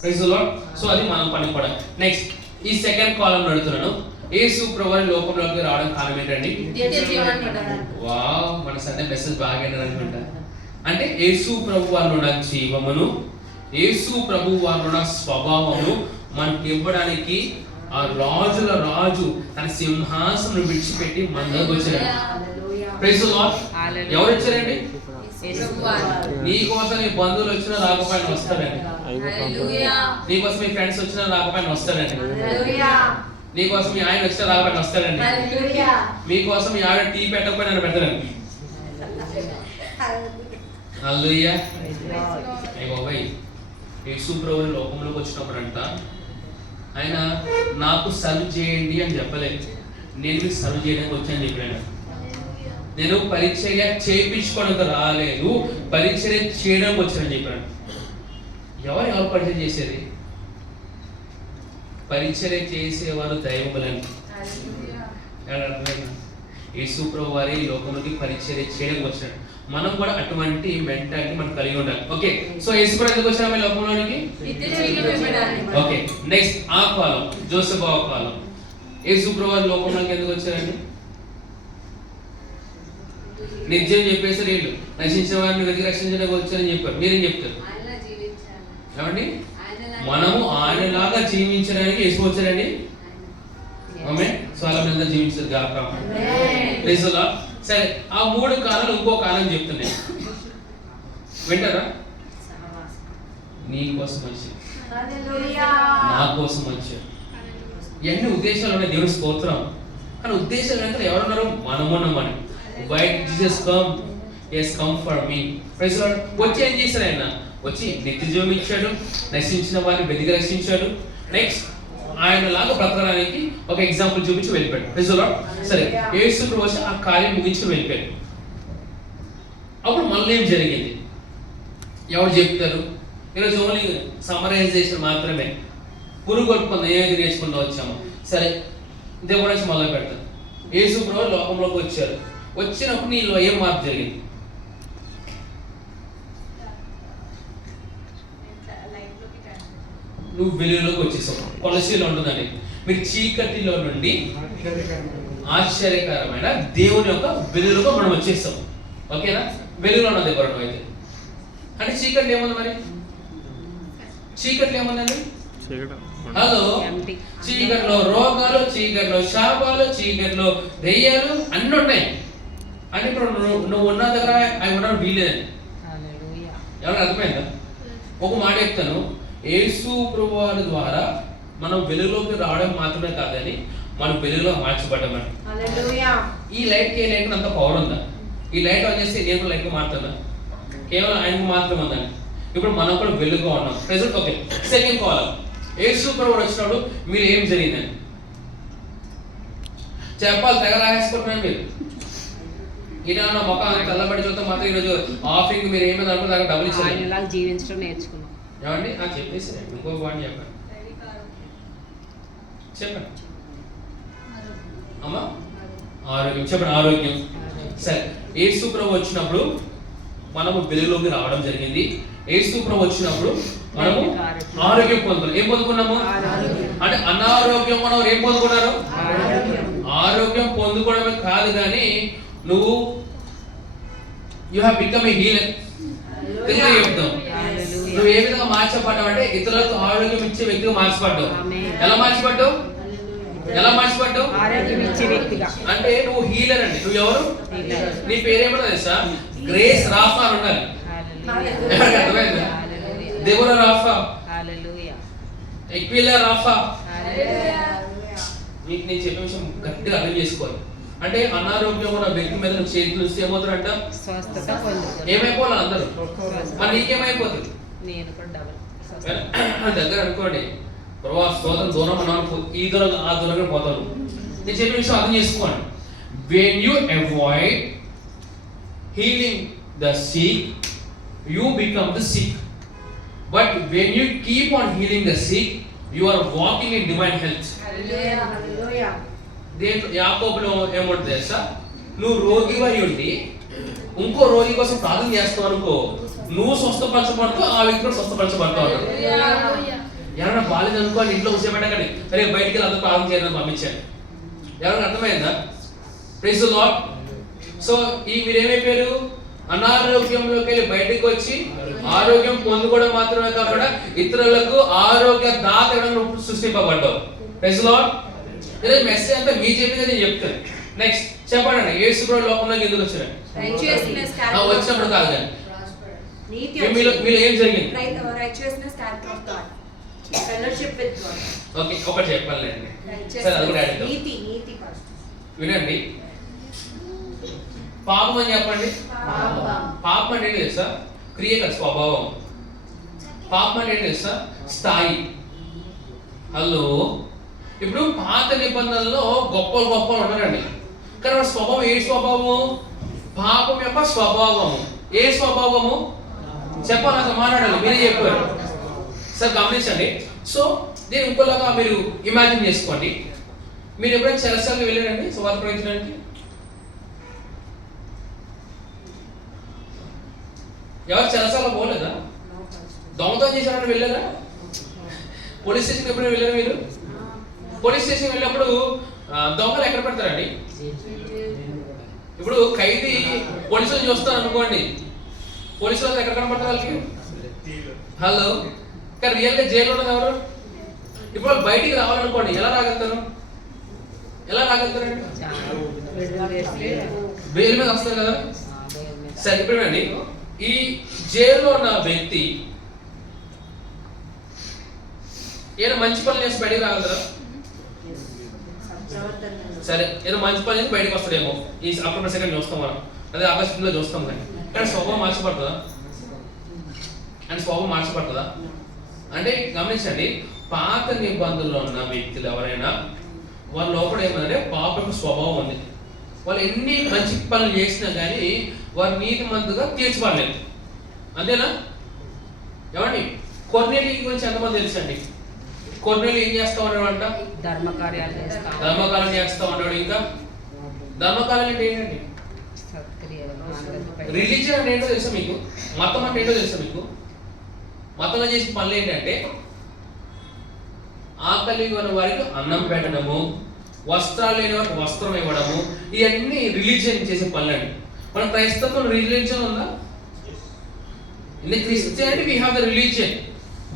Praise the lord. So అది మనం పని కూడా. నెక్స్ట్ ఈ సెకండ్ కాలం అడుగుతున్నాను. యేసు ప్రభువు లోకంలోకి రావడం కారణం ఏంటండి? వావ్, మన సండే మెసేజ్ బాగా అనుకుంటా. అంటే యేసు ప్రభు వారిలో ఉన్న జీవమును, యేసు ప్రభు వారిలో ఉన్న స్వభావమును మనకి ఇవ్వడానికి ఆ రాజుల రాజు తన సింహాసనం విడిచిపెట్టి మన దగ్గరకు వచ్చాడు. Praise the lord. ఎవరు వచ్చారండి? నీకోసం నీ బంధువులు వచ్చినా రాకపోయినా వస్తారండి. నీకోసం మీ ఫ్రెండ్స్ వచ్చినా రాకపోయినా వస్తారండి. నీకోసం మీ ఆయన వచ్చినా రాకపోయినా వస్తారండి. మీకోసం మీ ఆవిడ టీ పెట్టకపోయినా పెడతారండి. హల్లెలూయా. బాబాయ్, యేసు ప్రభువు లోకంలోకి వచ్చినప్పుడు అంట ఆయన నాకు సర్వ్ చేయండి అని చెప్పలేదు, నేను మీకు సర్వ్ చేయడానికి వచ్చాను చెప్పాను. నేను పరిచర్య చేయించుకోవడానికి రాలేదు, పరిచర్య చేయడానికి వచ్చానని చెప్పాను. ఎవరు పరిచయం చేసేది? పరిచర్య చేసేవారు దైవములని. యేసు ప్రభువు వారి లోకంలోకి పరిచర్య చేయడానికి వచ్చాడు. మనం కూడా అటువంటి మెంటాలిటీ మనం కలిగి ఉండాలి. ఓకే, సో యేసు ప్రభు ఎందుకు వచ్చాము ఈ లోకంలోనికి? ఓకే, నెక్స్ట్ ఆ కాలం జోసెఫ్ కాలం. యేసు ప్రభు వారి లోకంలోకి ఎందుకు వచ్చారండి? నిజం చెప్పేసి వీళ్ళు నశించిన వారిని వెతికి రక్షించడానికి వచ్చారని చెప్పారు. మీరేం చెప్తారు? ఏమండి, మనము ఆయనలాగా జీవించడానికి యేసు వచ్చారండి. ఆమేన్. సో అలా మీద జీవించారు గాక. Praise the lord. సరే, ఆ మూడు కాలాలు ఇంకో కాలం చెప్తున్నాయి, వింటారా? నీ కోసం వచ్చారు, నా కోసం వచ్చారు. ఇవన్నీ ఉద్దేశాలు ఉన్నాయి, దేవుని స్తోత్రం. కానీ ఉద్దేశాలు వెంటనే ఎవరున్నారు? మనమున్నామని. Why Jesus come? Yes, come for me. Praise the Lord. వచ్చి ఏం చేశాడు ఆయన? వచ్చి నిత్య జీవం ఇచ్చాడు, నశించిన వారిని వెతికి రక్షించాడు. నెక్స్ట్ ఆయన లాగా బ్రతకడానికి ఒక ఎగ్జాంపుల్ చూపించి వెళ్ళిపోయాడు. Praise the lord. సరే, యేసు ప్రభు వచ్చి ఆ కార్యం ముగించి వెళ్ళిపోయాడు. అప్పుడు మళ్ళీ ఏం జరిగింది? ఎవరు చెప్తారు? ఈరోజు ఓన్లీ సమరైజేషన్ మాత్రమే. పురుగు కొట్టుకుందాం, ఏది నేర్చుకుంటూ వచ్చాము. సరే, దేవుడి నుంచి మొదలు పెడతాను. యేసు ప్రభు లోకంలోకి వచ్చారు. వచ్చినప్పుడు నీలో ఏం మార్పు జరిగింది? నువ్వు వెలుగులోకి వచ్చేసావు. కొలసీలో ఉంటుందండి, మీరు చీకటిలో నుండి ఆశ్చర్యకరమైన దేవుని యొక్క వెలుగులో మనం వచ్చేస్తాం. ఓకేనా? వెలుగులో ఉన్నది ఎవరు అయితే అంటే చీకటి ఏముంది? మరి చీకట్లో ఏముందండి? హలో, చీకట్లో రోగాలు, చీకట్లో శాపాలు, చీకట్లో దెయ్యాలు అన్నీ ఉన్నాయి. అంటే ఇప్పుడు నువ్వు ఉన్న దగ్గర అవి ఉండడం వీలేదండి. ఎవరైనా అర్థమైందా? ఒక మాట చెప్తాను, యేసు ప్రభువు వారి ద్వారా మనం వెలుగులోకి రావడం మాత్రమే కాదని మనం వెలుగులో మార్చబడ్డామని. ఈ లైట్కి ఏ లైట్ అంత పవర్ ఉందా? ఈ లైట్ ఆన్ చేస్తే నేను లైట్ మారుతుందా? కేవలం ఆయనకు మాత్రమే ఉందండి. ఇప్పుడు మనం కూడా వెలుగుగా ఉన్నాం. ప్రెజెంట్. ఓకే, సెకండ్ కాలం. యేసు ప్రభువు వచ్చినప్పుడు మీరు ఏం జరిగిందండి చెప్పాలి. తెగ రాసేసుకుంటున్నాను. మీరు ఇలా నా ముఖాన్ని తెల్లబడి చూస్తే మాత్రం ఈరోజు ఆఫరింగ్ మీరు ఏమైనా అనుకుంటే డబ్బులు ఇచ్చారు. జీవించడం నేర్చుకున్నాం. ఏమండి? చెప్పేసి ఇంకో వాడిని చెప్పండి అమ్మా. ఆరోగ్యం చెప్పండి. ఆరోగ్యం. సరే, యేసు ప్రభు వచ్చినప్పుడు మనము వెలుగులోకి రావడం జరిగింది. యేసు ప్రభు వచ్చినప్పుడు మనము ఆరోగ్యం పొందుకున్నాం. ఏం పొందుకున్నాము? అంటే అనారోగ్యం మనం ఏం పొందుకున్నారు? ఆరోగ్యం పొందుకోవడమే కాదు కానీ నువ్వు you have become a healer. చెప్తాం, నువ్వు ఏ విధంగా మార్చబడ్డావు అంటే ఇతరులకు ఆరోగ్యం ఇచ్చే వ్యక్తిగా మార్చబడ్డావు. ఎలా మార్చబడ్డావు? ఎలా మార్చబడ్డావు? అంటే నువ్వు హీలర్ అండి. నువ్వు ఎవరు? నీ పేరేమో తెలుసా? గ్రేస్ రాఫా అని ఉండాలి. అర్థమైందా? దేవుడు రాఫా, ఎక్విలా రాఫా. మీకు నేను చెప్పే విషయం గట్టిగా అర్థం చేసుకోవాలి. అంటే అనారోగ్యం ఉన్న వ్యక్తి మీద నువ్వు చేతులు వస్తే ఏమవుతారంట? ఏమైపోవాలి అందరూ. మరి నీకేమైపోతుంది? దగ్గర అనుకోండి, ప్రభా స్తోత్రం, దూరం అన్నాను, ఈ దూరం ఆ దూరంగా పోతాను. నేను చెప్పే విషయం అర్థం చేసుకోండి. When you avoid healing the sick, you become the sick. But when you keep on healing the sick, you are walking in divine health. Hallelujah. యాకోబులో ఏమంటుంది తెలుసా? నువ్వు రోగివై ఉండి ఇంకో రోగి కోసం ప్రార్థన చేస్తావు అనుకో, నువ్వు స్వస్థపరచబడతావు, ఆ వ్యక్తి కూడా స్వస్థపరచబడతావు. ఎవరైనా బాలేదు అనుకోండి, ఇంట్లో కూర్చోబెట్టకండి, రేపు బయటికి వెళ్ళి అందరూ ప్రార్థన చేయడం పంపించండి. ఎవరైనా అర్థమైందా? Praise the lord. సో ఈ మీరేమైపోయారు? అనారోగ్యంలోకి వెళ్ళి బయటకు వచ్చి ఆరోగ్యం పొందుకోవడం మాత్రమే కాకుండా ఇతరులకు ఆరోగ్య దాతలను సృష్టింపబడ్డావు. Praise the lord. ఇదే మెసేజ్ అంతా మీ చెప్పేది నేను చెప్తాను. నెక్స్ట్ చెప్పండి, యేసు ప్రభు లోకంలోకి ఎందుకు వచ్చారు? వచ్చినప్పుడు కాదు కానీ మీలో ఏం జరిగింది? ఓకే, ఒకటి చెప్పాలండి. సరే అది కూడా వినండి. పాపం అని చెప్పండి. పాపం అంటే ఏంటి తెలుసా? క్రియ కాదు, స్వభావం. పాపం అంటే ఏంటి తెలుసా? స్థాయి. హలో, ఇప్పుడు పాత నిబంధనలో గొప్పలు ఉన్నారండి, కానీ మన స్వభావం ఏ స్వభావము? పాపం యొక్క స్వభావము. ఏ స్వభావము చెప్పాలి, నాకు మాట్లాడాలి, మీరే చెప్పారు. సార్ గమనించండి. సో దీన్ని ఇంకోలాగా మీరు ఇమాజిన్ చేసుకోండి. మీరు ఎప్పుడైనా చెరసాలకు వెళ్ళారండి సువార్త ప్రకటించడానికి? ఎవరు చెరసాల పోలేదా? దొంగతనం చేశారని వెళ్ళారా? పోలీస్ స్టేషన్ ఎప్పుడైనా వెళ్ళారా మీరు? పోలీస్ స్టేషన్ వెళ్ళినప్పుడు దొంగలు ఎక్కడ పెడతారండి? ఇప్పుడు ఖైదీ పోలీసులు చూస్తారు అనుకోండి, పోలీసులు ఎక్కడ కనపడతారు వాళ్ళకి? హలో, కానీ రియల్ గా జైలు ఉన్నది ఎవరు? ఇప్పుడు బయటికి రావాలనుకోండి, ఎలా రాగలుగుతారు? బెయిల్ మీద వస్తారు కదా. సరే ఇప్పుడు ఈ జైల్లో ఉన్న వ్యక్తి ఏదో మంచి పనులు చేసి బయటికి రాగలరా? సరే, ఏదో మంచి పని చేసి బయటకు వస్తాడేమో, ఈ అక్టోబర్ 2 చూస్తాం మనం, అదే ఆగస్టులో చూస్తాం. కానీ స్వభావం మార్చబడుతుందా? అంటే గమనించండి, పాత నిబంధనలో ఉన్న వ్యక్తులు ఎవరైనా వాళ్ళ లోపల ఏమంటే పాపం స్వభావం ఉంది. వాళ్ళు ఎన్ని మంచి పనులు చేసినా కానీ వారు నీతిమంతుగా తీర్చబడలేదు. అంతేనా? ఏమండి, కొర్నేలి గురించి ఎంతమంది తెలుసండి? కొర్నేలి ఏం చేస్తా ఉన్నాడు? ధర్మకార్యాలు చేస్తా ఉన్నాడు. ఇంకా ధర్మకార్యాలు అంటే ఏంటండి? రిలీజియన్ అంటే ఏంటో తెలుసా మీకు? మతం అంటే ఏంటో తెలుసా మీకు? మతంలో చేసే పనులు ఏంటంటే ఆకలి ఉన్న వారికి అన్నం పెట్టడము, వస్త్రాలు లేని వారికి వస్త్రం ఇవ్వడము, ఇవన్నీ రిలీజియన్ చేసే పనులండి. మన క్రైస్తవం రిలీజియన్ ఉందా? In Christianity we have the religion,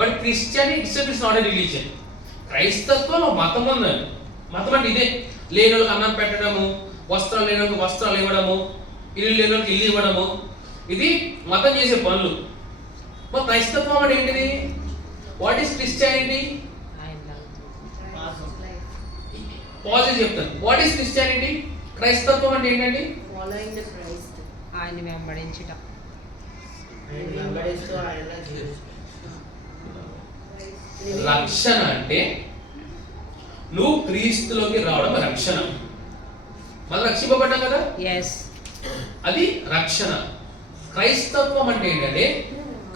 but Christianity itself is not a religion. క్రైస్తత్వంలో మతం ఉందండి. మతం అంటే ఇదే, లేని వాళ్ళకి అన్నం పెట్టడము, వస్త్రాలు లేని వాళ్ళకి వస్త్రాలు ఇవ్వడము, ఇల్లు లేని వాళ్ళకి ఇల్లు ఇవ్వడము, ఇది మతం చేసే పనులు. మరి క్రైస్తత్వం అంటే ఏంటిది? What is Christianity? పాజిటివ్ చెప్తాను. What is Christianity? క్రైస్తత్వం అంటే ఏంటండి? రక్షణ అంటే నువ్వు క్రీస్తులోకి రావడం రక్షణ. మనం రక్షింపబడ్డాం కదా, అది రక్షణ. క్రైస్తత్వం అంటే ఏంటంటే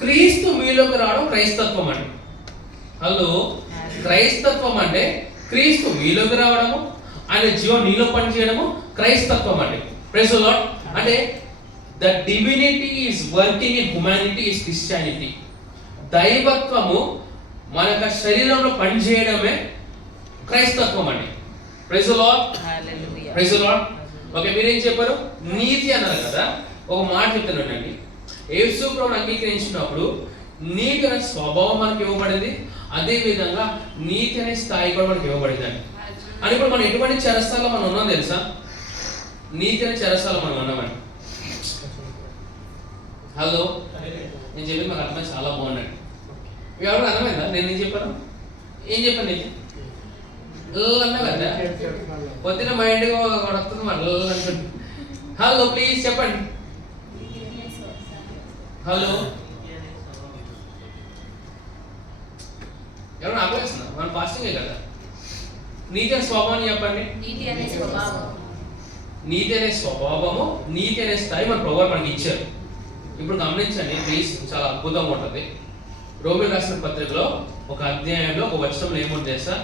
క్రీస్తు మీలోకి రావడం క్రైస్తత్వం అండి. హలో, క్రైస్తత్వం అంటే క్రీస్తు మీలోకి రావడము, ఆయన జీవం నీలో పనిచేయడము క్రైస్తత్వం అండి. Praise the lord. అంటే the divinity is working in humanity is Christianity. దైవత్వము మన యొక్క శరీరంలో పనిచేయడమే క్రైస్తత్వం అండి. Praise the lord. Praise the lord. Okay, మీరేం చెప్పారు? నీతి అన్నారు కదా. ఒక మాట చెప్తానండి, యేసు ప్రభువుని అంగీకరించినప్పుడు నీతి అనే స్వభావం మనకి ఇవ్వబడింది, అదే విధంగా నీతి అనే స్థాయి కూడా మనకి ఇవ్వబడింది అండి. అని ఇప్పుడు మనం ఎటువంటి చెరసాలలో మనం ఉన్నాం తెలుసా? నీతి అనే చెరసాలలో మనం ఉన్నామండి. హలో, నేను చెప్పి మాకు అర్థం చాలా బాగుందండి. ఎవరు అర్థమైందా నేను ఏం చెప్పాను? ఏం చెప్పాను? నీకు అన్నా కదా, పొద్దున మైండ్ వస్తుంది మళ్ళీ అనుకుంటుంది. హలో, ప్లీజ్ చెప్పండి. హలో, ఎవరైనా ఆలోచిస్తున్నా? మనం ఫాస్టింగే కదా. నీతి అనే స్వభావాన్ని చెప్పండి. నీతి అనే స్వభావము, నీతి అనే స్థాయి మన ప్రభువు మనకి ఇచ్చారు. ఇప్పుడు గమనించండి ప్లీజ్, చాలా అద్భుతంగా ఉంటుంది. రోమీయులకు రాసిన పత్రికలో ఒక అధ్యాయంలో ఒక వచనంలో ఏముంటుంది తెలుసా?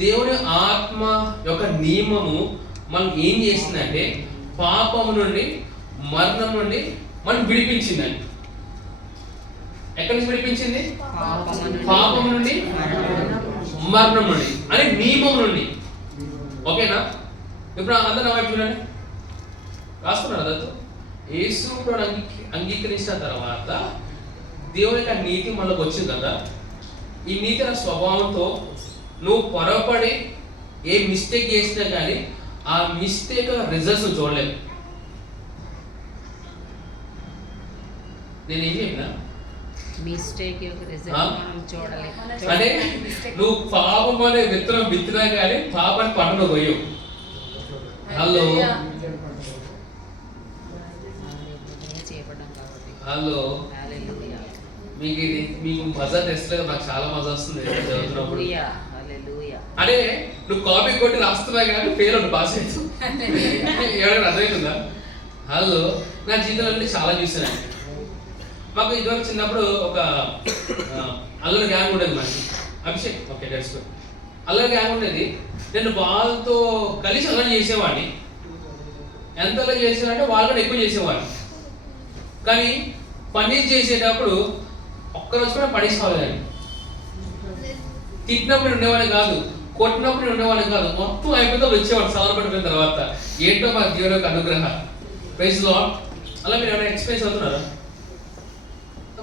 దేవుని ఆత్మ యొక్క నియమము మనం ఏం చేసిందంటే పాపము నుండి, మరణం నుండి మనం విడిపించిందండి. ఎక్కడి నుంచి విడిపించింది? పాపం నుండి, మరణం నుండి అని నియమం నుండి. ఓకేనా? ఇప్పుడు అందరూ నా వైపు చూడండి, రాసుకున్నాడు అదొద్దు. యేసు అంగీకరించిన తర్వాత దేవుని యొక్క నీతి మనకు వచ్చింది కదా. ఈ నీతి నా స్వభావంతో నువ్వు పొరపడి ఏ మిస్టేక్ చేసినా కానీ ఆ మిస్టేక్ రిజల్ట్స్ చూడలేవు. నేను ఏం చెప్పినా మిస్టేక్ యొక్క రిజల్ట్ చూడలేము. అంటే నువ్వు పాపం అనే విత్తనం విత్తినా కానీ పాపాన్ని పంటను పోయవు. హలో హలో, మీకు మజా తెస్తలేదు, నాకు చాలా మజా వస్తుంది చదువుతున్నప్పుడు. అంటే నువ్వు కాపీ కొట్టి రాస్తున్నా కానీ ఫెయిల్ అవుతుంది, పాస్ అవుతుంది. ఎవరైనా అర్థమవుతుందా? హలో, నా జీవితంలో చాలా చూసాను. మాకు ఇదివరకు చిన్నప్పుడు ఒక అల్లరి గ్యాంగ్ ఉండేది, మనకి అభిషేక్, ఓకే డెట్స్ గుడ్. అల్లరి గ్యాంగ్ ఉండేది. నేను వాళ్ళతో కలిసి అల్లరి చేసేవాడిని. ఎంత అల్లరి చేసేవాడంటే వాళ్ళు కూడా ఎక్కువ చేసేవాడిని. కానీ పనీర్ చేసేటప్పుడు ఒక్కరోజు కూడా పడేసుకోవాలి. తిట్టినప్పుడు ఉండేవాడిని కాదు, కొట్టినప్పుడు ఉండేవాడిని కాదు, మొత్తం అయిపోతే వచ్చేవాడు సవర పడిపోయిన తర్వాత. ఏంటో మా దేవుని యొక్క అనుగ్రహ. Praise lord. అలా మీరు ఏమైనా ఎక్స్పీరియన్స్ అవుతున్నారా?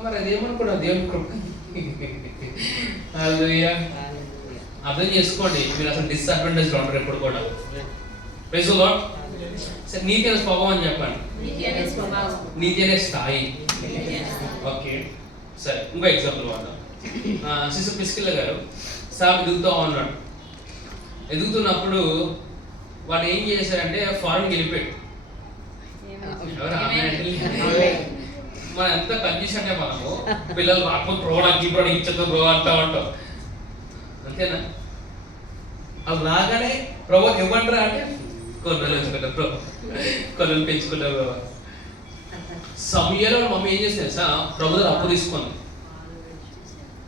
మరి అదేమనుకున్నా దేవుని కృప. అర్థం చేసుకోండి, మీరు అసలు డిస్అడ్వాంటేజ్ లో ఉంటారు ఎప్పుడు కూడా. Praise lord. సరే, నీతి అనే స్వభావం అని చెప్పండి. నీతి అనే స్థాయి. ఓకే సరే, ఇంకో ఎగ్జాంపుల్ వాడదాం. సిస్టర్ ప్రిస్కిల్లా గారు సాబ్ ఎదుగుతూ ఉన్నాడు. ఎదుగుతున్నప్పుడు వాడు ఏం చేశారంటే ఫారెన్కి వెళ్ళిపోయాడు. మనం ఎంత కన్ఫ్యూషన్ అంటే మనము పిల్లలు రాకపోతే ప్రోడక్ట్ ఇప్పుడు ఇచ్చేద్దాం ప్రో అంటా ఉంటాం, అంతేనా? అవి రాగానే ప్రభు ఇవ్వండిరా అంటే కొన్ని వచ్చుకుంటారు, ప్రభు కొన్ని పెంచుకుంటారు. ప్రభు సమయంలో మమ్మీ ఏం చేసింది తెలుసా? ప్రభు దగ్గర అప్పు తీసుకుంది.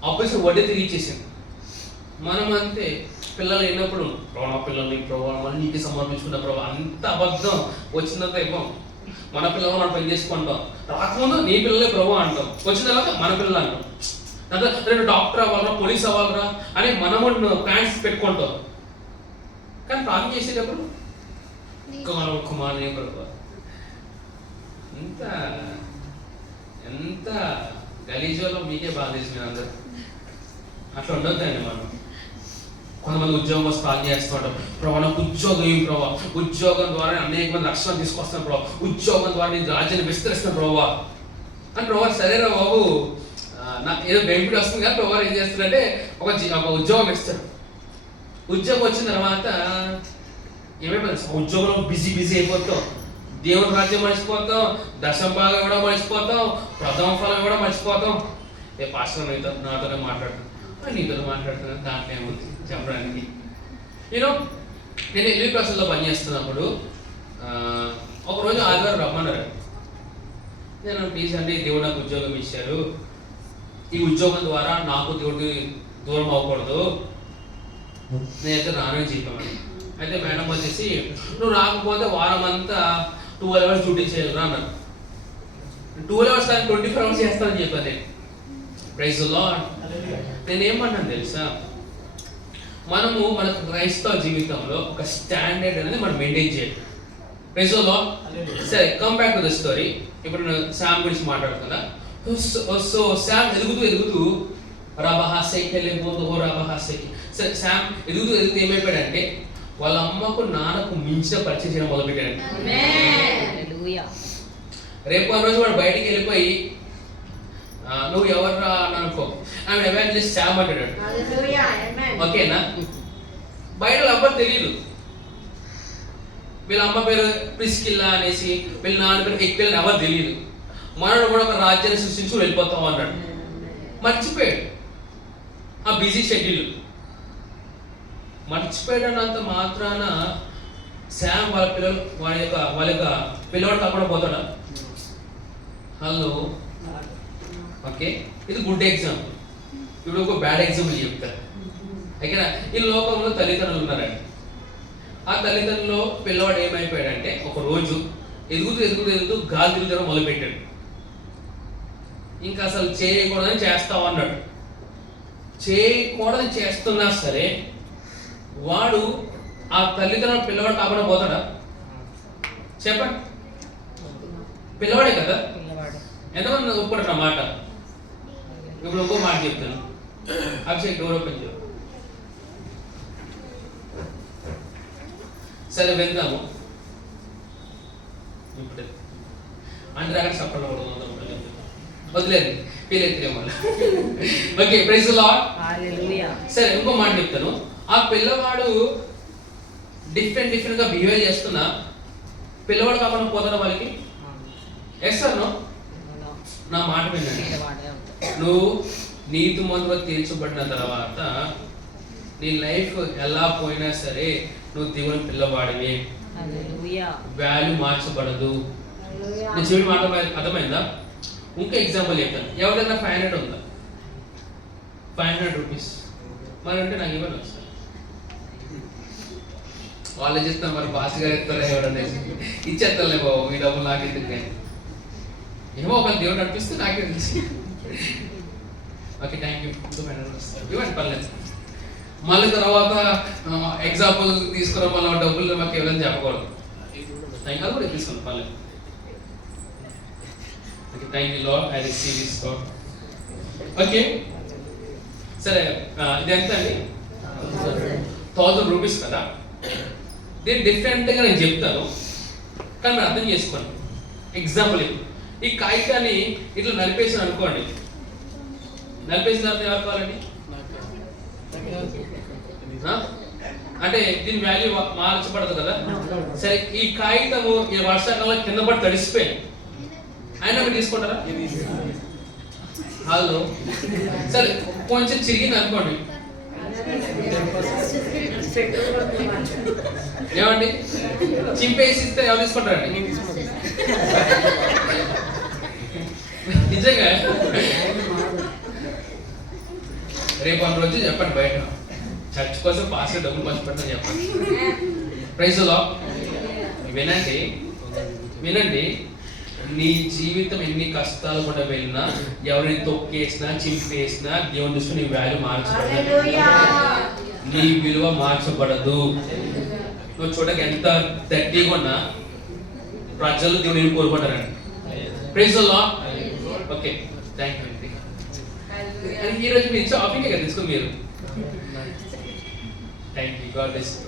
అప్పు ఇస్తే వడ్డీ తిరిగి ఇచ్చేసింది. మనం అంతే, పిల్లలు అయినప్పుడు ప్రభు నా పిల్లల్ని ప్రభు మళ్ళీ నీకు సమర్పించుకున్న ప్రభు అంత అబద్ధం. వచ్చినంత ఇవ్వం. మన పిల్లలు మనం పని చేసుకుంటాం. రాకముందు నీ పిల్లలే ప్రభు అంటాం, వచ్చిన తర్వాత మన పిల్లలు అంటాం. రెండు డాక్టర్ అవ్వాలరా, పోలీస్ అవ్వాలరా అని మనము ప్లాన్స్ పెట్టుకుంటాం. కానీ ప్రార్థన చేసేటప్పుడు కుమారుని ప్రభు ఎంత ఎంత గలీజోలో మీకే బాధ చేసి మీరు అందరూ అట్లా ఉండొద్దండి. మనం కొంతమంది ఉద్యోగం ప్రార్థన చేస్తూ ఉంటాం. ప్రభు నాకు ఉద్యోగం ఏం ప్రభావ, ఉద్యోగం ద్వారా అనేక మంది రక్షణ తీసుకొస్తాను ప్రభావ, ఉద్యోగం ద్వారా నేను రాజ్యాన్ని విస్తరిస్తాను ప్రభావ అని. ప్రభావ సరేరా బాబు, నాకు ఏదో బెనిఫిట్ వస్తుంది కానీ ప్రభావ ఏం చేస్తాడంటే ఒక ఉద్యోగం ఇస్తాడు. ఉద్యోగం వచ్చిన తర్వాత ఏమైపోతుంది? ఉద్యోగంలో బిజీ అయిపోతాం, దేవుని రాజ్యం మర్చిపోతాం, దశం భాగం కూడా మర్చిపోతాం, ప్రథమ ఫలం కూడా మర్చిపోతాం. ఏ పాస్టర్ నాతోనే మాట్లాడుతున్నాను, నీతో మాట్లాడుతున్నాను, దాంట్లో ఏముంది చెప్పడానికి. నేను ఎల్వి క్లాసుల్లో పనిచేస్తున్నప్పుడు ఒకరోజు ఆదివారం రమ్మన్నారు. నేను ప్లీజ్ అండి, దేవుడు నాకు ఉద్యోగం ఇచ్చారు, ఈ ఉద్యోగం ద్వారా నాకు దేవుడికి దూరం అవ్వకూడదు, నేనైతే రానని చెప్పాను. అయితే మేడం వచ్చేసి నువ్వు రాకపోతే వారం అంతా 12 hours డ్యూటీ చేయాలి అన్నారు. 12 hours కానీ 24 hours చేస్తానని చెప్పాను నేను. Praise the lord. నేనేమన్నాను తెలుసా? మనము మన క్రైస్తవ జీవితంలో ఒక స్టాండర్డ్ అనేది మనం మెయింటైన్ చేయాలి. Praise the lord. సరే, come back to the story. ఇప్పుడు నేను శామ్ గురించి మాట్లాడుతున్నా. సో శామ్ ఎదుగుతూ రాబహాసేకి వెళ్ళిపోతూ రాబహాసేకి. సరే, శామ్ ఎదుగుతూ ఏమైపోయాడంటే వాళ్ళ అమ్మకు నాన్నకు మించిన పరిచయం చేయడం మొదలుపెట్టాడు. రేపు ఆ రోజు వాడు బయటికి వెళ్ళిపోయి నువ్వు ఎవర్రా అని అనుకో, ఆమె ఎవాంజలిస్ట్ శామ్ అంటాడు. ఓకేనా? బయట ఎవ్వరు తెలియదు. వీళ్ళ అమ్మ పేరు ప్రిస్కిల్లా అనేసి, వీళ్ళ నాన్న పేరు ఎక్కిల్ ఎవరు తెలియదు. మనడు కూడా ఒక రాజ్యాన్ని సృష్టించు వెళ్ళిపోతాం అన్నాడు. మర్చిపోయాడు ఆ బిజీ షెడ్యూల్. మర్చిపోయాడన్నంత మాత్రాన శామ్ వాళ్ళ యొక్క పిల్లవాడు తప్పడం పోతాడా? హలో, ఓకే, ఇది గుడ్ ఎగ్జాంపుల్. ఇప్పుడు ఒక బ్యాడ్ ఎగ్జాంపుల్ చెప్తారు. ఓకేనా? ఈ లోకంలో తల్లిదండ్రులు ఉన్నారండి. ఆ తల్లిదండ్రులు పిల్లవాడు ఏమైపోయాడంటే ఒక రోజు ఎదుగుతూ గాలి తిరగడం మొదలుపెట్టాడు. ఇంకా అసలు చేయకూడదని చేస్తావు అన్నాడు. చేయకూడదు చేస్తున్నా సరే వాడు ఆ తల్లిదండ్రుల పిల్లవాడు కాకుండా పోతాడా? చెప్పండి, పిల్లవాడే కదా. ఎంతమంది ఒప్పుకుంటారు ఆ మాట? ఇప్పుడు ఇంకో మాట చెప్తాను. అభిషేక్ డోర్ ఓపెన్ చేయు. సరే వెళ్దాము. ఇప్పుడు అంటే అక్కడ సప్పట్లో వదిలేదు ఫీల్ అవుతుందేమో. Okay, praise the lord. సరే ఇంకో మాట చెప్తాను. ఆ పిల్లవాడు డిఫరెంట్ గా బిహేవ్ చేస్తున్నా పిల్లవాడు కాకుండా పోతాడు వాళ్ళకి? Yes sir no? నా మాట వినండి. నువ్వు నీతిమంతుగా తీర్చబడిన తర్వాత నీ లైఫ్ ఎలా పోయినా సరే నువ్వు దేవుని పిల్లవాడివి, వాల్యూ మార్చబడదు. నేను చెవి మాట అర్థమైందా? ఇంకా ఎగ్జాంపుల్ చెప్తాను. ఎవరైనా 500 ఉందా? 500 రూపీస్ మరి అంటే నాకు ఇవ్వను వస్తాను. వాళ్ళు చెప్తాను మరి బాస్ గారు ఎత్తారా ఎవరన్నా ఇచ్చేస్తాలే బాబు, ఈ డబ్బులు నాకు ఎందుకు కానీ ఏమో ఒకళ్ళు దేవుడు నడిపిస్తే నాకే తెలుసు. Okay thank you. 500 వస్తాను ఇవ్వండి పర్లేదు. మళ్ళీ తర్వాత ఎగ్జాంపుల్ తీసుకురా మళ్ళీ డబ్బులు మాకు ఎవరైనా చెప్పకూడదు. థ్యాంక్ యూ కూడా తీసుకోండి పర్లేదు. Okay thank you lord, I receive this lord. Okay సరే, ఇది ఎంత అండి? 1000 రూపీస్ కదా. దీన్ని డిఫరెంట్గా నేను చెప్తాను కానీ మీరు అర్థం చేసుకోండి. ఎగ్జాంపుల్ ఈ కాగితాన్ని ఇట్లా నలిపేసాను అనుకోండి. నలిపేసిన తర్వాత ఎవరు కావాలండి? అంటే దీని వాల్యూ మార్చబడదు కదా. సరే ఈ కాగితము ఈ వర్షాకాలం కింద పడి తడిసిపోయాను, అయినా మీరు తీసుకుంటారా? హలో సరే కొంచెం చిరిగింది అనుకోండి, ఏమండి? చింపేసి ఇస్తే ఎవరు తీసుకుంటారండి? నిజంగా రేపు అన్న రోజు చెప్పండి బయట చర్చ్ కోసం పాస్ డబ్బులు పంచి పెట్టని చెప్పండి. ప్రైజ్ లో వినండి వినండి. నీ జీవితం ఎన్ని కష్టాలు కూడా వెళ్ళినా, ఎవరిని తొక్కేసినా చింపేసినా దేవుని దృష్టి నీ వాల్యూ మార్చబడదు, నీ విలువ మార్చబడదు. నువ్వు చూడక ఎంత దట్టిగా ఉన్నా ప్రజలు దేవుడిని కోరుకుంటారండి. Praise the lord. Okay thank you అండి. అండ్ ఈ రోజు మీరు షాపింగ్ కదా తీసుకుని మీరు. Thank you, god bless you.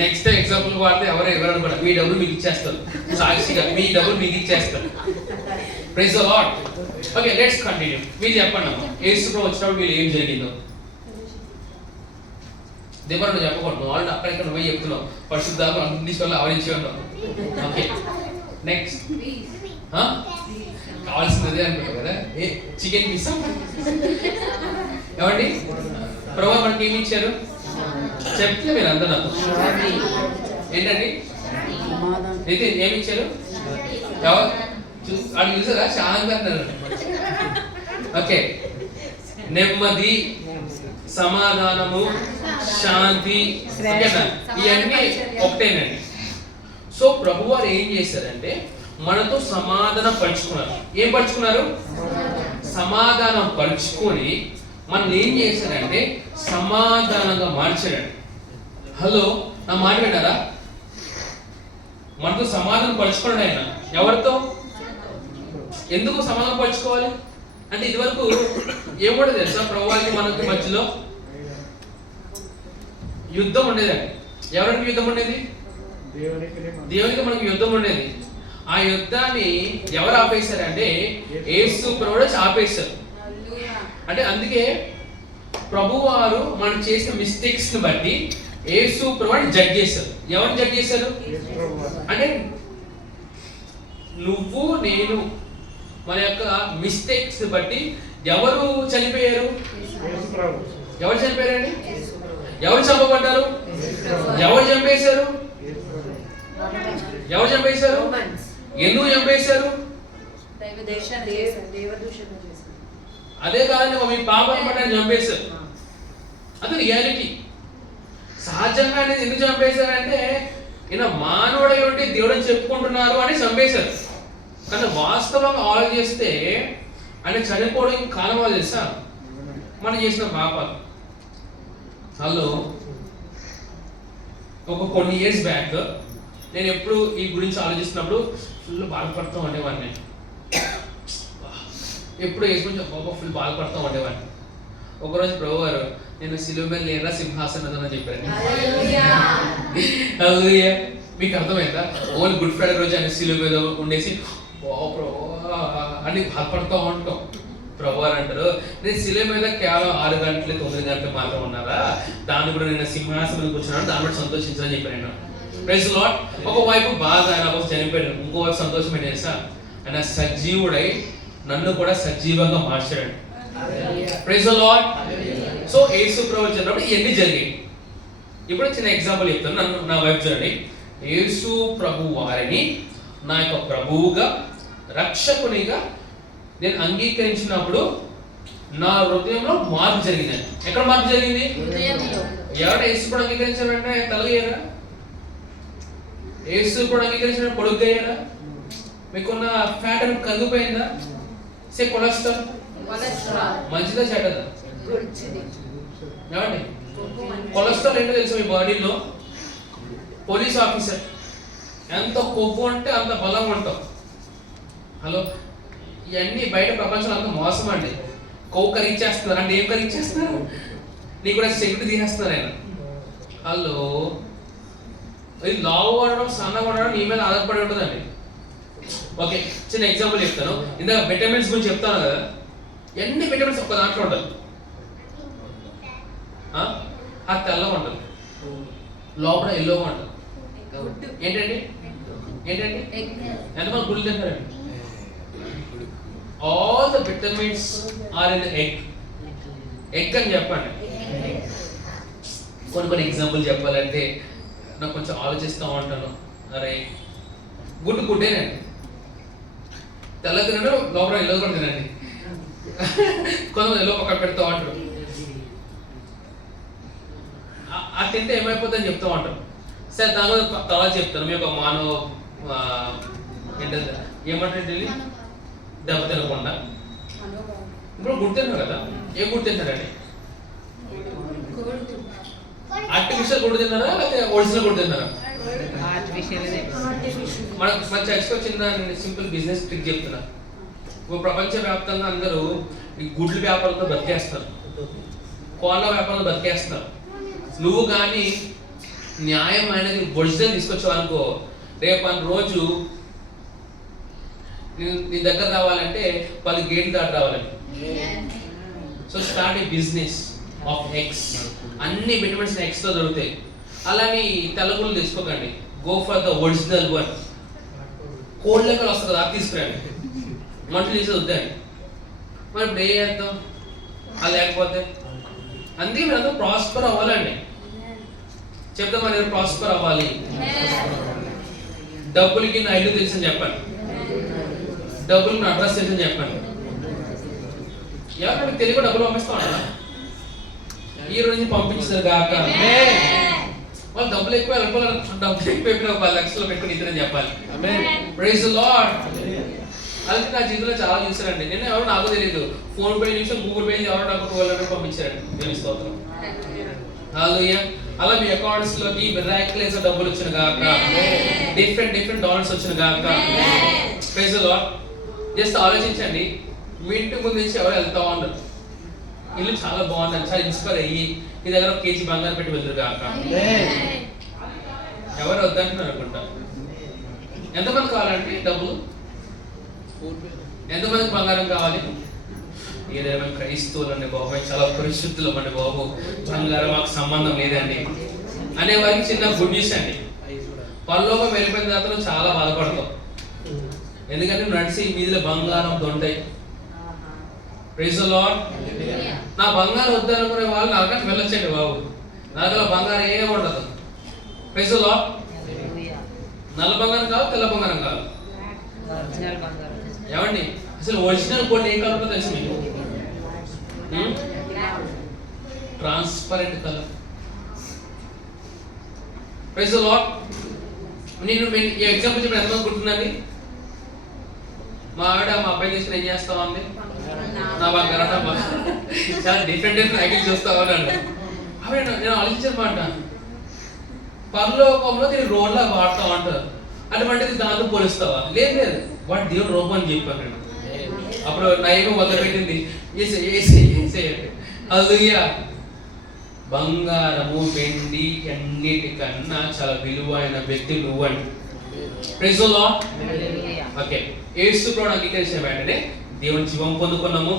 Next example వాడితే ఎవరు కూడా మీ డబ్బులు మీకు ఇచ్చేస్తారు, సాక్షిగా మీ డబ్బులు మీకు ఇచ్చేస్తారు. Praise the lord. Okay let's continue. మీరు చెప్పండి అమ్మా, యేసు ప్రభు వచ్చినప్పుడు మీరు ఏం జరిగిందో. దేవుడు నువ్వు చెప్పకూడదు, వాళ్ళు అక్కడిక్కడ నువ్వే చెప్తున్నావు, పరిశుద్ధాత్మ అన్ని చోట్ల ఆవరించి ఉన్నావు. ఓకే నెక్స్ట్ కావాల్సిందే అనుకుంటావు కదా. చికెన్ మిస్ ఏమండి? ప్రభు మనకి ఏమి ఇచ్చారు చెప్తే మీరు అందరూ ఏంటండి? అయితే ఏమి ఇచ్చారు? అది చూసారా? శాంతి అన్నారు. ఓకే నెమ్మది, సమాధానము, శాంతి, ఇవన్నీ ఒకటేనండి. సో ప్రభు వారు ఏం చేశారంటే మనతో సమాధానం పంచుకున్నారు. ఏం పంచుకున్నారు? సమాధానం పంచుకొని మనం ఏం చేశారంటే సమాధానంగా మార్చారండి. హలో నా మాట విన్నారా? మనతో సమాధానం పంచుకోండి. ఆయన ఎవరితో? ఎందుకు సమాధానం పంచుకోవాలి అంటే ఇదివరకు ఏముండదు తెలుసా? ప్రభువారికి మనకి మధ్యలో యుద్ధం ఉండేదండి. ఎవరికి యుద్ధం ఉండేది? దేవునికి మనకి యుద్ధం ఉండేది. ఆ యుద్ధాన్ని ఎవరు ఆపేశారంటే యేసు ప్రభువు ఆపేశారు. అంటే అందుకే ప్రభువారు మనం చేసిన మిస్టేక్స్ ని బట్టి యేసు ప్రభువుని జడ్జ్ చేశారు. ఎవరిని జడ్జ్ చేశారు అంటే నువ్వు నేను మన యొక్క మిస్టేక్స్ బట్టి ఎవరు చనిపోయారు? ఎవరు చనిపోయారండి? ఎవరు చంపబడ్డారు? ఎవరు చంపేశారు? ఎవరు చంపేశారు? ఎందుకు చంపేశారు? అదే కాదండి, మీ పాపం పడ్డాన్ని చంపేశారు. అది రియాలిటీ. సహజంగా అనేది ఎందుకు చంపేశారంటే ఈయన మానవుడై ఉండి దేవుడని చెప్పుకుంటున్నారు అని చంపేశారు. కానీ వాస్తవంగా ఆలోచిస్తే ఆయన చనిపోవడం కాలం వాళ్ళు తెలుసా? మనం చేసిన పాపాలు. హలో, కొన్ని ఇయర్స్ బ్యాక్ నేను ఎప్పుడు ఈ గురించి ఆలోచిస్తున్నప్పుడు ఫుల్ బాధపడుతూ ఉండేవాడిని. ఎప్పుడు వేసి గురించి ఫుల్ బాధపడుతూ ఉండేవాడిని. ఒకరోజు ప్రభు గారు నేను సిలువ మీద లేరా సింహాసనం అని చెప్పాను. మీకు అర్థమైందా? ఓన్లీ గుడ్ ఫ్రైడే రోజు ఆయన సిలువ మీద ఉండేసి అని బాధపడుతూ ఉంటాం. ప్రభు అని అంటారు, నేను సిలువ మీద కేవలం 6 గంటలు 9 గంటలు మాత్రం ఉన్నారా, దాన్ని కూడా నేను సింహాసనం మీద కూర్చున్నాను, దాన్ని బట్టి సంతోషించాలని చెప్పాను నేను. Praise the lord. ఒకవైపు బాధ, ఆయన చనిపోయాడు, ఇంకోవైపు సంతోషం ఏంటి తెలుసా? ఆయన సజీవుడై నన్ను కూడా సజీవంగా మార్చాడు. Praise the lord. So Yesu ప్రభు చెప్పినప్పుడు ఇవన్నీ జరిగాయి. ఇప్పుడు చిన్న ఎగ్జాంపుల్ చెప్తాను, నన్ను నా వైపు చూడండి. యేసు ప్రభు వారిని నా యొక్క ప్రభువుగా రక్షకునిగా నేను అంగీకరించినప్పుడు నా హృదయంలో మార్పు జరిగింది. ఎక్కడ మార్పు జరిగింది? ఎవరైనా యేసు కూడా అంగీకరించారంటే తలగయ్యారా? యేసు కూడా అంగీకరించిన పొడుగు అయ్యారా? మీకున్న ఫ్యాట్ అని కరిగిపోయిందా? సే కొలెస్ట్రాల్ మంచిదా చెడ్డదా? ఏమండి, కొలెస్ట్రాల్ ఏంటో తెలుసు మీ బాడీలో? పోలీస్ ఆఫీసర్ ఎంత కొవ్వు అంటే అంత బలం ఉంటాం. హలో, ఇవన్నీ బయట ప్రపంచంలో అంత మోసం అండి. కొవ్వు కరిగిచ్చేస్తున్నారు అంటే ఏం కరిగిచ్చేస్తున్నారు? నీకు కూడా సెక్యూరిటీ తీసేస్తున్నారు ఆయన. హలో, ఇది లావు వాడడం సన్నగా వాడడం నీ మీద ఆధారపడి ఉంటుందండి. ఓకే, చిన్న ఎగ్జాంపుల్ చెప్తాను. ఇందాక విటమిన్స్ గురించి చెప్తాను కదా, ఎన్ని విటమిన్స్ ఒక్క దాంట్లో ఉంటుంది. అది తెల్లగా ఉంటుంది, లోపల ఎల్లోగా ఉంటుంది. ఏంటండి ఏంటండి ఎంతమంది గుళ్ళు తింటారండి? All the vitamins are in the egg అని చెప్పండి. కొన్ని ఎగ్జాంపుల్ చెప్పాలంటే నాకు కొంచెం ఆలోచిస్తూ ఉంటాను. అరే, గుడ్డేనండి, తెల్ల తినడు, లోపల ఎల్లో కూడా తినండి. కొంతమంది ఎల్లో పక్కన పెడతా ఉంటారు. ఆ తింటే ఏమైపోతుందని చెప్తూ ఉంటారు. సరే, దాని తర్వాత చెప్తాను. మీ యొక్క మానవ ఏంటంటే ఏమంటే దెబ్బ తినకుండా. ఇప్పుడు గుడి తిన్నారు కదా, ఏం గుడి తింటారండి? ఆర్టిఫిషియల్ గుడి తిన్నారా లేకపోతే ఒరిజినల్ గుడి తిన్నారా? మన చర్చకు చిన్న సింపుల్ బిజినెస్ ట్రిక్ చెప్తున్నా. ఇప్పుడు ప్రపంచవ్యాప్తంగా అందరూ ఈ గుడ్ల వ్యాపారంతో బతికేస్తారు, కోళ్ళ వ్యాపారంలో బతికేస్తారు. నువ్వు కానీ న్యాయం అనేది ఒరిజినల్ తీసుకొచ్చావు అనుకో, రేపు అన్న రోజు నీ దగ్గర రావాలంటే 10 గేట్లు దాటి రావాలండి. So start A business of eggs. అన్ని విటమిన్స్ ఎగ్స్ లో దొరుకుతాయి. అలాని తెల్లగుళ్ళు తీసుకోకండి, go for the original one. Cold లెక్కలు వస్తుంది కదా, అది తీసుకురండి. మనుషులు తీసేది వద్దండి. మరి ఇప్పుడు ఏం చేద్దాం? అది లేకపోతే అందుకే మీరు అందరూ ప్రాస్పర్ అవ్వాలండి. చెప్తాం, మరి ప్రాస్పర్ అవ్వాలి. డబ్బులకి నా ఇల్లు తెలుసని చెప్పండి, డబ్బులకి నా అడ్రస్ తెలుసని చెప్పండి. ఎవరు తెలియక డబ్బులు పంపిస్తా ఉంటారా? ఈ రోజు పంపించారు కాక వాళ్ళు డబ్బులు ఎక్కువ వెళ్ళిపోవాలి, డబ్బులు ఎక్కువ 10 లక్షలు పెట్టుకుని ఇద్దరని చెప్పాలి. Praise the lord. అలాగే నా జీవితంలో చాలా చూసారండి. నేను ఎవరు నాకు తెలియదు, ఫోన్ పే నుంచి గూగుల్ పే నుంచి ఎవరో డబ్బు వాళ్ళని పంపించారండి. దేవుని స్తోత్రం. హల్లెలూయా. అలా మీ అకౌంట్స్ లోకి మిరాకిల్స్ డబ్బులు వచ్చిన గాక, డిఫరెంట్ డాలర్స్ వచ్చిన గాక. Praise the lord. జస్ట్ ఆలోచించండి, మీ ఇంటి ముందు నుంచి ఎవరు వెళ్తా ఉన్నారు, ఇల్లు చాలా బాగుందని చాలా ఇన్స్పైర్ అయ్యి మీ దగ్గర 1 కేజీ బంగారం పెట్టి వెళ్తారు కాక. ఎవరు వద్దంటున్నారు అనుకుంటా. ఎంతమంది కావాలండి డబ్బులు? ఎంతమందికి బంగారం కావాలి? ఏదైనా క్రైస్తవులు అండి బాబు, చాలా పరిశుద్ధులు అండి బాబు, బంగారం మాకు సంబంధం లేదండి అనే వారికి చిన్న గుడ్ న్యూస్ అండి. పరలోకం వెళ్ళిపోయిన తర్వాత చాలా బాధపడతాం, ఎందుకంటే నడిచి వీధిలో బంగారం దొంటాయి. Praise the lord. నా బంగారం వద్దనుకునే వాళ్ళు నరకానికి వెళ్ళొచ్చండి బాబు, నరకలో బంగారం ఏమీ ఉండదు. Praise the lord. నల్ల బంగారం కాదు, తెల్ల బంగారం కాదు. ఏమండి, అసలు ఒరిజినల్ గోల్డ్ ఏ కలర్ తెలుసు మీకు? Transparent colour. Praise the lord. నేను ఈ ఎగ్జాంపుల్ చెప్పి ఎంతమంది గుర్తుందండి? మా ఆవిడ మా అబ్బాయి తీసుకుని ఏం చేస్తా ఉంది? నా బంగారం నా బంగారం చాలా డిఫరెంట్ యాంగిల్ చూస్తా ఉన్నాను. అవి నేను ఆలోచించమాట, పరలోకంలో దీన్ని రోడ్లా వాడుతూ ఉంటారు, అటువంటిది దాంతో పోలుస్తావా? లేదు లేదు, వాడు దేవుడు రూపం అని చెప్పాను నేను. అప్పుడు నైవేద్యం మొదలుపెట్టింది హల్లెలూయా. బంగారము వెండి అన్నిటికన్నా చాలా విలువైన వ్యక్తి నువ్వండి. Praise the lord. Okay, Yesu ప్రభువుని అంగీకరించిన వెంటనే దేవుని జీవం పొందుకున్నాము,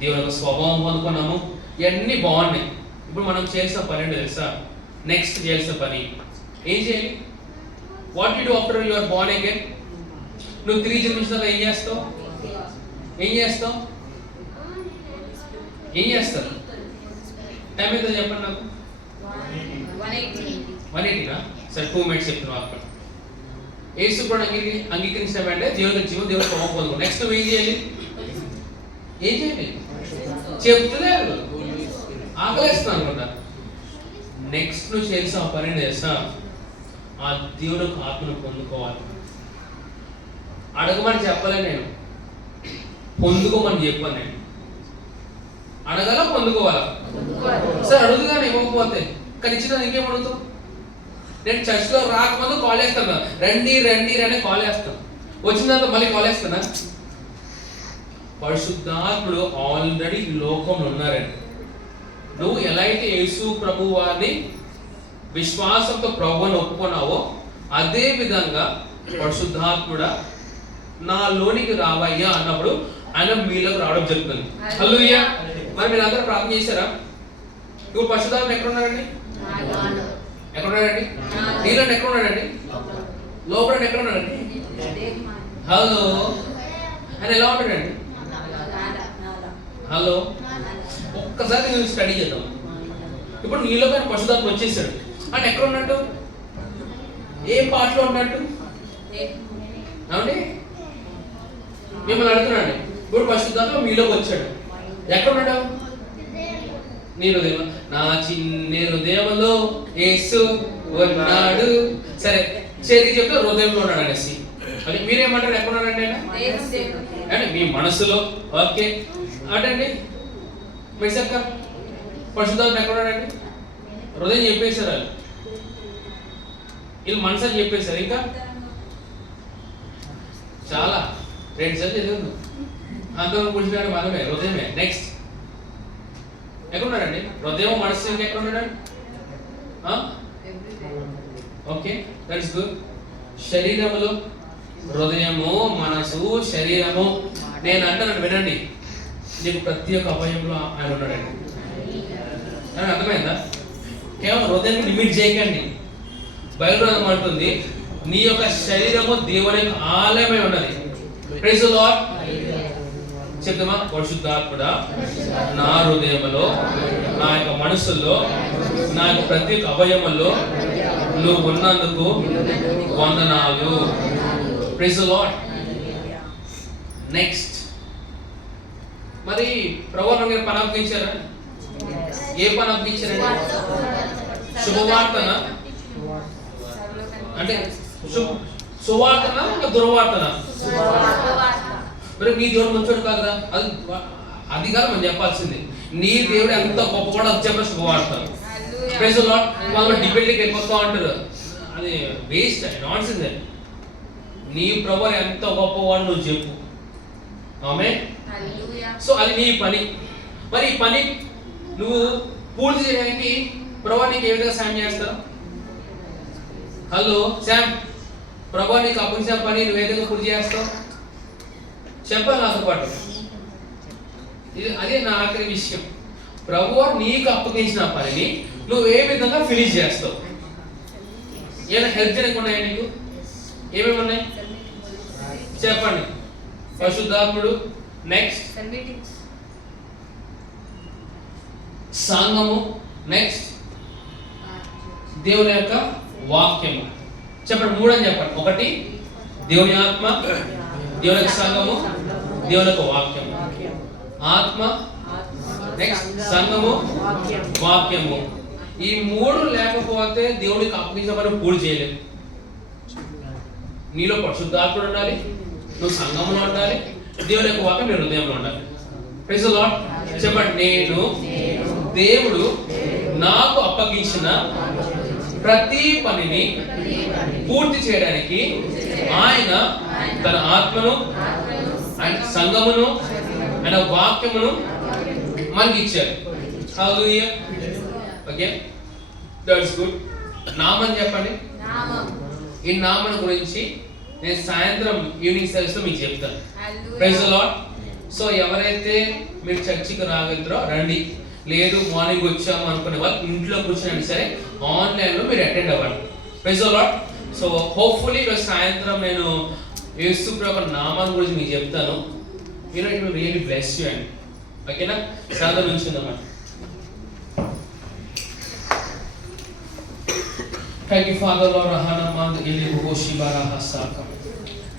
దేవుని యొక్క స్వభావం పొందుకున్నాము, ఇవన్నీ బాగున్నాయి. ఇప్పుడు మనం చేసిన పని ఏంటో తెలుసా? నెక్స్ట్ చేయాల్సిన పని ఏం చేయాలి? What you do after you are born again? నువ్వు తిరిగి జన్మించిన ఏం చేస్తావు? ఏం చేస్తావు? ఏం చేస్తారు? టైం ఎంత చెప్పండి నాకు. 180నా? సరే 2 minutes చెప్తున్నావు అక్కడ. యేసు కూడా అంగీకరించిన వెంటనే దేవుని జీవం దేవుని స్వభావం పొందుకో. నెక్స్ట్ నువ్వు ఏం చేయాలి? ఏం చేయాలి? చెప్తలేదు, ఆకలేస్తాను అనుకుంటా. నెక్స్ట్ నువ్వు చేసిన పని చేస్తా, ఆ దేవుని ఆత్మను పొందుకోవాలి. అడగమని చెప్పలే నేను, పొందుకోమని చెప్పాను నేను. అడగాల పొందుకోవాలా? సరే అడుగుగానే ఇవ్వకపోతే కానీ ఇచ్చిన ఇంకేం అడుగుతావు? నేను చర్చ్లో రాకముందు కాల్ చేస్తాను, రండి రండి రండి కాల్ చేస్తాను, వచ్చిన తర్వాత మళ్ళీ కాల్ చేస్తానా? పరిశుద్ధాత్ముడు ఆల్రెడీ ఈ లోకంలో ఉన్నారండి. నువ్వు ఎలా అయితే యేసు ప్రభు వారిని విశ్వాసంతో ప్రభువుని ఒప్పుకున్నావో అదే విధంగా పరిశుద్ధాత్ముడా నాలోనికి రావయ్యా అన్నప్పుడు ఆయన మీలోకి రావడం జరుగుతుంది. హల్లెలూయా. మరి మీరు అందరూ ప్రార్థన చేశారా? ఇప్పుడు పరిశుద్ధాత్ముడు ఎక్కడ ఉన్నాడండి? ఎక్కడ ఉన్నాడండి? నీలో ఎక్కడ ఉన్నాడండి? లోపల ఎక్కడ ఉన్నాడండి? హలో, ఆయన ఎలా ఉంటాడండి? హలో, ఒక్కసారి నేను స్టడీ చేద్దాం. ఇప్పుడు నీలో ఆయన పరిశుద్ధాత్మ వచ్చేసాడు అంటే ఎక్కడ ఉన్నట్టు? ఏ పాటలో ఉన్నట్టు? అవునండి, మిమ్మల్ని అడుగుతున్నాండి. ఇప్పుడు పరిశుద్ధాత్మ మీలోకి వచ్చాడు, ఎక్కడ ఉన్నాడు? నీ హృదయం. నా చిన్న హృదయంలో యేసు ఉన్నాడు. సరే చేతికి చెప్తే హృదయంలో ఉన్నాడు అనేసి, అది మీరేమంటారు? ఎక్కడ ఉన్నాడండి ఆయన? అంటే మీ మనసులో. ఓకే అంటే మెసక్క పరిశుద్ధాత్మ ఎక్కడ ఉన్నాడండి? హృదయం చెప్పేశారు వాళ్ళు, వీళ్ళు మనసు అని చెప్పేశారు. ఇంకా చాలా 2 సార్లు చదివాను, అందరూ పుడిచినాడు మనమే, హృదయమే. నెక్స్ట్ ఎక్కడున్నాడండి? హృదయం మనసు ఇంకా ఎక్కడ ఉన్నాడు? Okay, that's good. శరీరములో హృదయము మనసు శరీరము. నేను అంటాను వినండి, నీకు ప్రతి ఒక్క అవయవంలో ఆయన ఉన్నాడండి. అర్థమైందా? కేవలం హృదయాన్ని లిమిట్ చేయకండి. బైబిల్ అంటుంది నీ యొక్క శరీరము దేవుని యొక్క ఆలయమై ఉన్నది. Praise the lord. చెప్తామా? పరిశుద్ధాత్ముడా నా హృదయములో, నా యొక్క మనసులో, నా యొక్క ప్రతి ఒక్క అవయవంలో నువ్వు ఉన్నందుకు వందనాలు. Praise the lord. నెక్స్ట్, మరి ప్రభువు మీరు పని అప్పగించారా? ఏ పని అప్పగించారండి? శుభవార్తనా? అంటే సువార్తనా దుర్వార్తనా? మరి నీ దేవుడు మంచోడు కాదురా, అది కాదు మనం చెప్పాల్సింది. నీ దేవుడు ఎంత గొప్పవాడు అది చెప్పిన శుభవార్త. Praise the lord. వాళ్ళు డిబేట్కి వెళ్ళిపోతూ ఉంటారు, అది వేస్ట్, నాన్సెన్స్. నీ ప్రభువు ఎంత గొప్పవాడు నువ్వు చెప్పు. ఆమేన్. సో అది నీ పని. మరి ఈ పని నువ్వు పూర్తి చేయడానికి ప్రభువు నీకు ఏ విధంగా సాయం చేస్తావు? హలో శామ్, ప్రభువు నీకు అప్పగించిన పని నువ్వు ఏ విధంగా పూర్తి చేస్తావు? చెప్పాలి నాతో పాటు. ఇది అదే నా ఆఖరి విషయం. ప్రభువు నీకు అప్పగించిన పనిని నువ్వు ఏ విధంగా ఫినిష్ చేస్తావు? ఏమైనా హెల్ప్ చేయడానికి ఉన్నాయా నీకు? ఏమేమి ఉన్నాయి చెప్పండి. పరిశుద్ధాత్ముడు. నెక్స్ట్ సంఘము. నెక్స్ట్ దేవుని యొక్క వాక్యము. చెప్పండి, 3 అని చెప్పండి. 1 దేవుని ఆత్మ, దేవుని యొక్క సంఘము, దేవుని యొక్క వాక్యము. ఆత్మ, నెక్స్ట్ సంఘము, వాక్యము. ఈ 3 లేకపోతే దేవుడికి అప్పగించిన పని పూర్తి చేయలేము. నీలో పరిశుద్ధాత్ముడు ఉండాలి, నువ్వు సంఘంలో ఉండాలి, దేవుని యొక్క వాక్యం నీ హృదయంలో ఉండాలి. Praise the lord. చెప్పండి, నేను దేవుడు నాకు అప్పగించిన ప్రతి పనిని పూర్తి చేయడానికి ఆయన తన ఆత్మను, ఆయన సంఘమును, ఆయన వాక్యమును మనకి ఇచ్చారు. హల్లెలూయా. Okay, that's good. నామం చెప్పండి. ఈ నామం గురించి నేను సాయంత్రం ఈవినింగ్ సర్వీస్ లో మీకు చెప్తాను. Praise the lord. సో ఎవరైతే మీరు చర్చికి రాగలుగుతారో రండి, లేదు మార్నింగ్ వచ్చాము అనుకునే వాళ్ళు ఇంట్లో కూర్చోండి, సరే ఆన్లైన్ లో మీరు అటెండ్ అవ్వండి. Praise the lord. So hopefully ఈరోజు సాయంత్రం నేను యేసు ప్రభు నామం గురించి మీకు చెప్తాను. It will really bless you అండి. ఓకేనా? సాయంత్రం నుంచి ఉందామండి. Thank you, Father, Lord, Rahana Mand Ili Boshi Baraha Saka.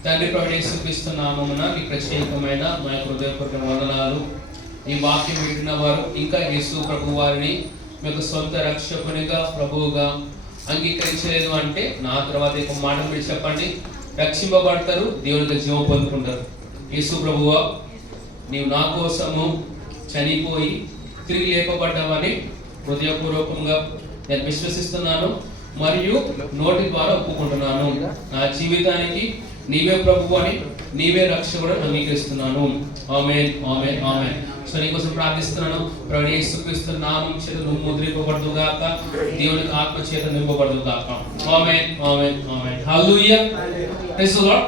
తండ్రి ప్రభువైన యేసుక్రీస్తు నామమున ఈ ప్రత్యేకమైన మా యొక్క హృదయపూర్వక వందనాలు. ఈ వాక్యం వింటున్న వారు ఇంకా యేసు ప్రభు వారిని మీ యొక్క సొంత రక్షకునిగా ప్రభువుగా అంగీకరించలేదు అంటే నా తర్వాత ఒక మాట మీరు చెప్పండి, రక్షింపబడతారు, దేవునికి జీవం పొందుకుంటారు. యేసు ప్రభువా, నీవు నా కోసము చనిపోయి తిరిగి లేపబడ్డావని హృదయపూర్వకంగా నేను విశ్వసిస్తున్నాను మరియు నోటి ద్వారా ఒప్పుకుంటున్నాను. నా జీవితానికి నీవే ప్రభువు అని, నీవే రక్షకుడు అంగీకరిస్తున్నాను. ఆమేన్, ఆమేన్, ఆమేన్. సో నీకోసం ప్రార్థిస్తున్నాను. ప్రభువైన యేసుక్రీస్తు నామం చేత నువ్వు ముద్రింపబడదు గాక, దేవునికి ఆత్మ చేత నింపబడదు గాక. Amen, amen, amen. Hallelujah. Praise the lord.